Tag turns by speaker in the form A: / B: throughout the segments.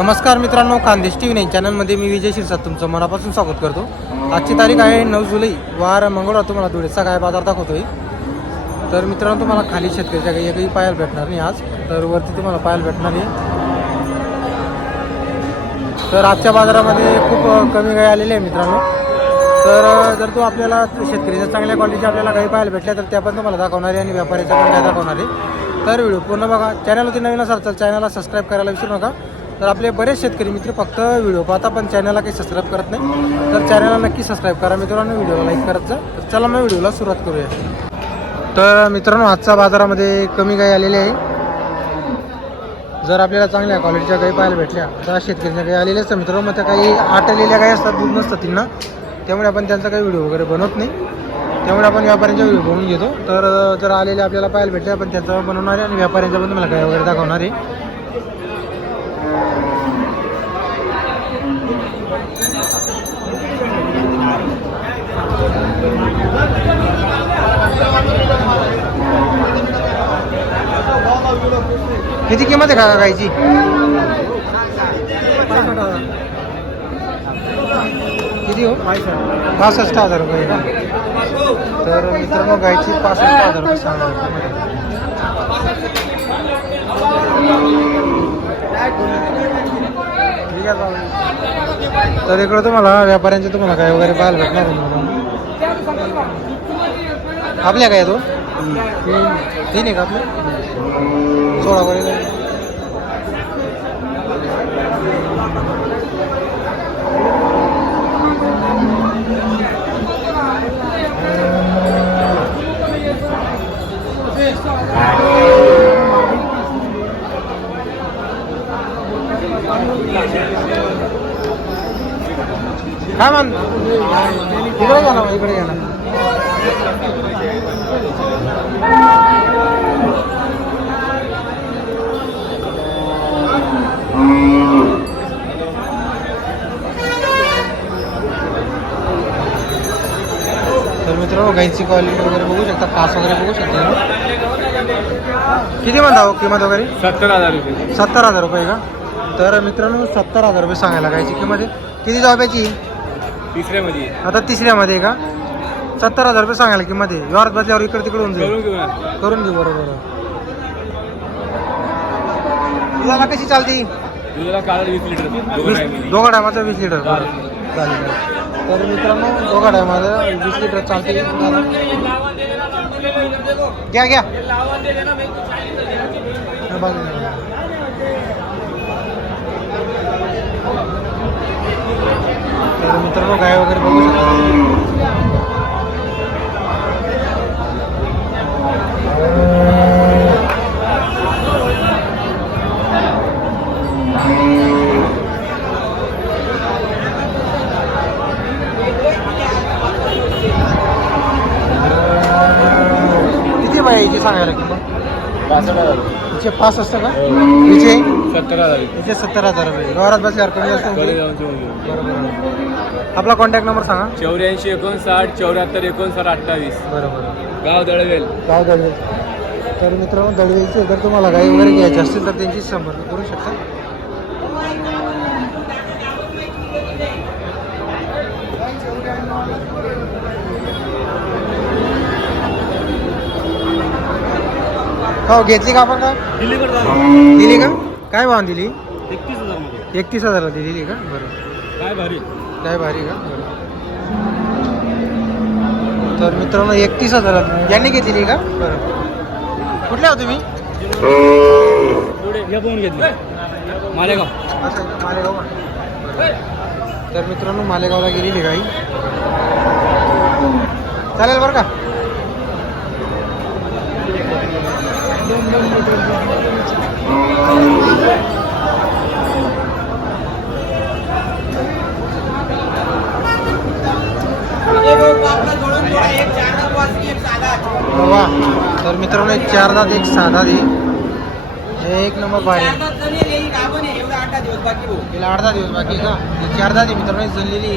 A: नमस्कार मित्रांनो Khandesh T V nine चॅनलमध्ये मी विजय शिरसाट तुमचं मनापासून स्वागत करतो. आजची तारीख आहे नऊ जुलै वार मंगळवार. तुम्हाला धुळेचा काय बाजार दाखवतोय? तर मित्रांनो तुम्हाला खाली शेतकऱ्याच्या काही एकही पाहायला भेटणार नाही आज. तर वरती तुम्हाला पाहायला भेटणार नाही तर आजच्या बाजारामध्ये खूप कमी गाय आलेले आहे मित्रांनो. तर जर तो आपल्याला शेतकऱ्याच्या चांगल्या क्वालिटीच्या आपल्याला काही पाहायला भेटल्या तर त्या पण तुम्हाला दाखवणार आहे आणि व्यापाऱ्याच्या पण काय दाखवणार आहे. तर व्हिडिओ पूर्ण बघा. चॅनलवरती नवीन असाल तर चॅनलला सबस्क्राईब करायला विसरू नका. तर आपले बरेच शेतकरी मित्र फक्त व्हिडिओ पाहता पण चॅनलला काही सबस्क्राईब करत नाही. तर चॅनलला नक्की सबस्क्राईब करा. मित्रांनो व्हिडिओला लाईक करत जा. तर चला मग व्हिडिओला सुरुवात करूया. तर मित्रांनो आजचा बाजारामध्ये कमी गाई आलेली आहे. जर आपल्याला चांगल्या क्वालिटीच्या गाई पाहायला भेटल्या तर शेतकऱ्यांच्या गाई आलेल्या असतात मित्रांनो मग त्या काही आटलेल्या गाई असतात दूध नसतात त्यांना त्यामुळे आपण त्यांचा काही व्हिडिओ वगैरे बनवत नाही. त्यामुळे आपण व्यापाऱ्यांच्या व्हिडिओ बनवून घेतो. तर जर आलेले आपल्याला पाहायला भेटले आपण त्यांचा बनवणार आहे आणि व्यापाऱ्यांच्या पण तुम्हाला गाय वगैरे दाखवणार आहे. किती किंमत आहे का गायची किती हो? पासष्ट हजार रुपये. का तर मित्रांनो गायची पासष्ट हजार रुपये सांगा. ठीक आहे तर इकडं तुम्हाला व्यापाऱ्यांचे तुम्हाला काय वगैरे पाहायला भेटणार आपल्या काय तो? तीन आहे का आपल्या सोळा वगैरे. काय मान इकडे घ्या ना इकडे घ्या ना. तर मित्रांनो गाईची क्वालिटी वगैरे बघू शकता. कास वगैरे बघू शकता किती म्हणता हो किंमत वगैरे?
B: सत्तर हजार रुपये.
A: सत्तर हजार रुपये का? तर मित्रांनो सत्तर हजार रुपये सांगायला गायची किंमत आहे. किती जॉब्याची
B: तिसऱ्यामध्ये.
A: आता तिसऱ्यामध्ये का? सत्तर हजार रुपये सांगायला किंमत आहे. व्यवहारात बसल्यावर इकडे तिकडे होऊन जाईल.
B: करून घेऊ
A: बरोबर दुधाला कशी चालते?
B: दोघं
A: टायमाचं वीस लिटर. चालेल. तर मित्रांनो दोघा टायमाचं वीस लिटर चालते. घ्या घ्या. तर मित्रांनो गाय वगैरे बघू शकता. किती बायाची सांगायला किंमत. हिचे पाच असतं का? हिचे
B: सत्तर हजार
A: हिचे सत्तर हजार रुपये. व्यवहारात बसल्यावर कमी जास्त
B: जेवून घेऊ.
A: बरोबर आपला कॉन्टॅक्ट नंबर सांगा.
B: चौऱ्याऐंशी एकोणसाठ चौऱ्याहत्तर एकोणसाठ अठ्ठावीस.
A: बरोबर.
B: गाव दळवेल.
A: गाव दळवे तर मित्रांनो दळवेचे जर तुम्हाला गाई वगैरे घ्यायची असतील तर त्यांची संपर्क करू शकता. हो घेतली का आपण का? दिली का काय भाव दिली
B: एकतीस हजार
A: एकतीस हजारला ती दिली का? बरं.
B: काय भारी.
A: काय भारी का? बरं. तर मित्रांनो एकतीस हजार यांनी घेतली का? बरं. कुठल्या हो तुम्ही?
B: घेतली. मालेगाव.
A: असं आहे? मालेगाव. तर मित्रांनो मालेगावला गेलेली गाई. चालेल बरं का? वा. तर मित्रांनो एक चार दात एक साधा दे. एक नंबर भारी. तिला आठ दहा दिवस बाकी का? ही चार दहा दिवस मित्रांनो जणलेली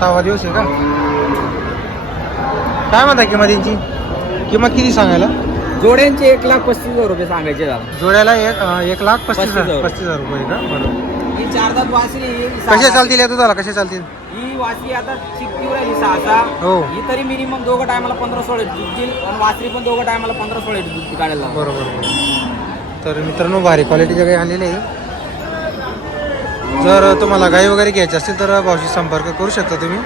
A: सहावा दिवस आहे का? काय म्हणता किंमत यांची किंमत किती सांगायला?
C: जोड्यांचे एक लाख पस्तीस हजार रुपये सांगायचे दादा.
A: जोड्याला एक अं, एक लाख पस्तीस
C: पस्तीस
A: हजार
C: हजार.
A: पस्तीस हजार रुपये का? बरोबर.
C: ही चार दात वासरी ही सहा
A: कसे
C: दात-
A: चालतील या दुधाला कसे चालतील?
C: ही वासरी आता चिकटी राहिली सहा सहा
A: हो.
C: ही तरी मिनिमम दोघं टायमाला पंधरा सोळा दूध देईल आणि वासरी पण दोघं टायमाला पंधरा सोळा दूध काढायला.
A: बरोबर बरोबर. तर मित्रांनो भारी क्वालिटीचे गाई आलेले आहे. जर तुम्हाला गाई वगैरे घ्यायची असतील तर भाऊशी संपर्क करू शकता तुम्ही.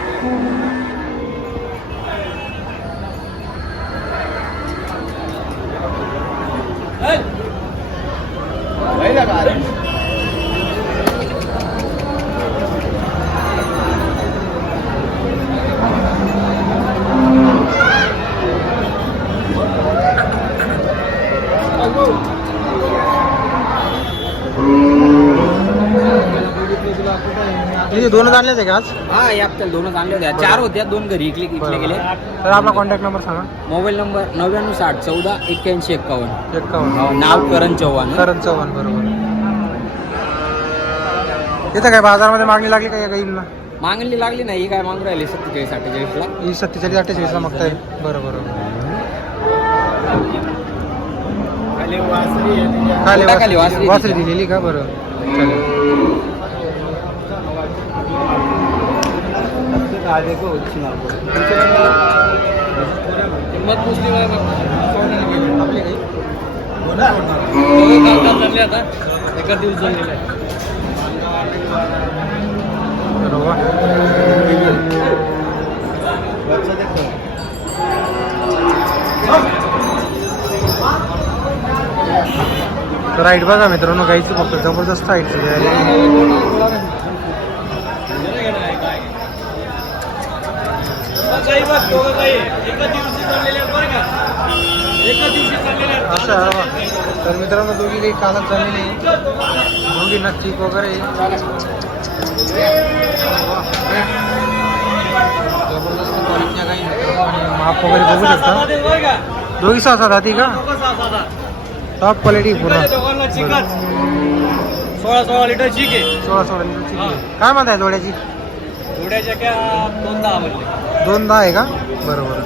A: किती दोनच आणलेच आहे का आज?
C: हा या हप्त्याला दोनच आणले होत्या चार होत्या दोन घरी इकले इकले गेले.
A: तर आपला कॉन्टॅक्ट नंबर सांगा.
C: मोबाईल नंबर नव्याण्णव साठ चौदा एक्क्याऐंशी एक्कावन्न
A: एक्कावन्न
C: हो, नाव करण चव्हाण
A: करण चव्हाण बरोबर. इथं काय बाजारामध्ये मागणी लागली का या गाईंना
C: मागणी लागली नाही ही काय मागून राहिली सत्तेचाळीस अठ्ठेचाळीसला?
A: ही सत्तेचाळीस अठ्ठेचाळीसला मागताय. बरं बरं खाली वासरी
C: वासरी?
A: वासरी
C: दिली.
A: दिलेली का बरं? चालेल.
C: किंमत पुसली
A: आपली गाई
C: आता. एका दिवस झालेला आहे
A: राईट बघा मित्रांनो गाईचं फक्त जबरदस्त हाईटचं असं तर मित्रांनो दोघी काही कालच झालेली दोघी नक्कीक वगैरे. जबरदस्त माप वगैरे बघू शकता. दोघी सहा सात आधी का? टॉप क्वालिटी पूर्ण.
B: सोळा सोळा लिटर चिक आहे.
A: सोळा सोळा लिटरची गाई. काय म्हणताय जोड्याची?
B: क्या दोन दहा म्हणले
A: दोन दहा आहे का? बरोबर.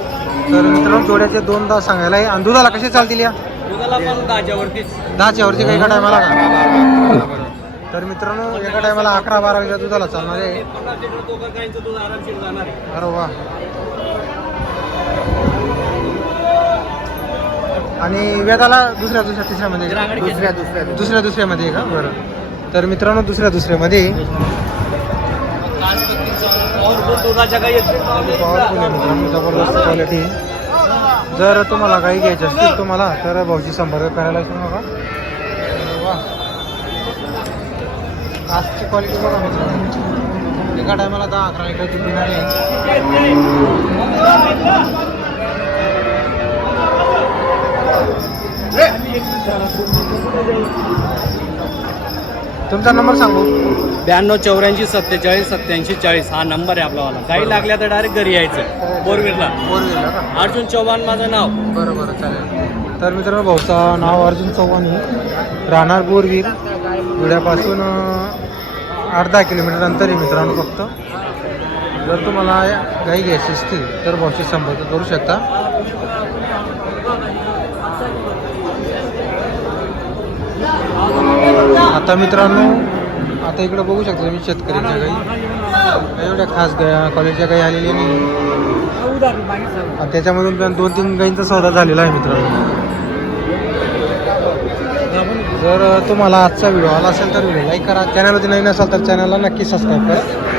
A: तर मित्रांनो जोड्याचे दोन दहा सांगायला आहे. आणि दुधाला कसे चालतील या?
B: दुधाला पण दहाच्या वरतीच
A: दहाच्या वरती का एका टायमाला? का तर मित्रांनो एका टायमाला अकरा बारा लिटर दुधाला चालणार आहे.
B: पन्नास लिटर दोघं गाईंचं दूध आरामशीर जाणार आहे.
A: अरे वा. आणि वेदाला दुसऱ्या दुसऱ्या तिसऱ्यामध्ये?
C: दुसऱ्या दुसऱ्या
A: दुसऱ्या दुसऱ्यामध्ये आहे का? बरं. तर मित्रांनो दुसऱ्या दुसऱ्यामध्ये जबरदस्त क्वालिटी जर तुम्हाला काही घ्यायचे असतील तुम्हाला तर भाऊची संपर्क करायला विसरू नका वा. आजची क्वालिटी बघा मित्रांनो. एका टायमाला दहा अकरा लिटरची पिणारी आहे तुमचा नंबर सांगू?
B: ब्याण्णव चौऱ्याऐंशी सत्तेचाळीस सत्याऐंशी चाळीस हा नंबर आहे आपलावाला काही लागल्या तर डायरेक्ट घरी यायचं. बोरवीरला
A: का?
B: अर्जुन चव्हाण माझं नाव.
A: बरं बरं चालेल. तर मित्रांनो भाऊचं नाव अर्जुन चव्हाण आहे. राहणार बोरवीर. विड्यापासून अं, आठ दहा किलोमीटर अंतर आहे मित्रांनो फक्त. जर तुम्हाला गाई घ्यायची असतील तर भाऊशी संपर्क करू शकता. आता मित्रांनो आता इकडं बघू शकता तुम्ही शेतकऱ्यांच्या गाई एवढ्या खास कॉलेजच्या गाई आलेल्या नाही. आणि त्याच्यामधून पण दोन तीन गाईंचा सौदा झालेला आहे मित्रांनो. जर तुम्हाला आजचा व्हिडिओ आला असेल तर व्हिडिओ लाईक करा. चॅनलवरती नवीन असाल तर चॅनलला नक्की सबस्क्राईब करा.